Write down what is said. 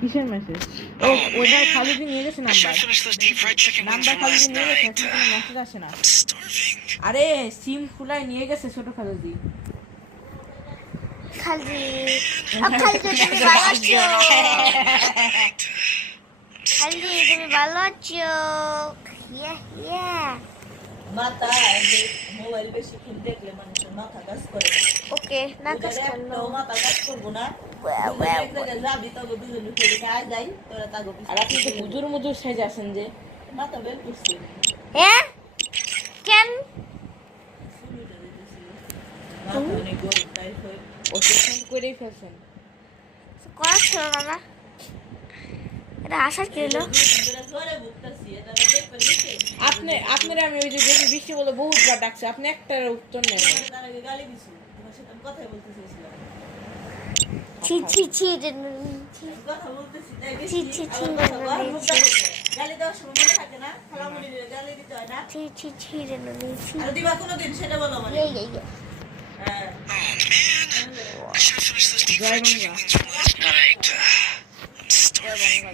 কিসের মেসেজ? ও ওটা খালিদি নিয়ে গেছে নাম্বার খালিদি নিয়ে গেছে, এখন কোনো মেসেজ আসে না। আরে সিম খুলাই নিয়ে গেছে ছোট খালিদি। খালি তুমি ভালো আছো? খালি তুমি ভালো আছো? মাথা মোবাইল বেশি ফোন দেখলে মানুষের মাথা কাজ করে। ওকে না কাজ করলো মাথা কাজ করবো না। যাবি তবে দুজনে ফেলে কাজ যাই তোরা তাগো। আর আপনি তো হুজুর মুজুর সাইজ আছেন যে, মাথা বের করছি। হ্যাঁ কেন মাথা অনেক গরম তাই হয়। অপারেশন করেই ফেলছেন। করাচ্ছো মামা? এটা আসার কি হলো? আপনারা আমি ওই যে দেখি বৃষ্টি বলে বহুতবার ডাকছে, আপনি একটার উত্তর নেন। ছি ছি ছি ছি ছি ছি ছি ছি জয় বাংলা।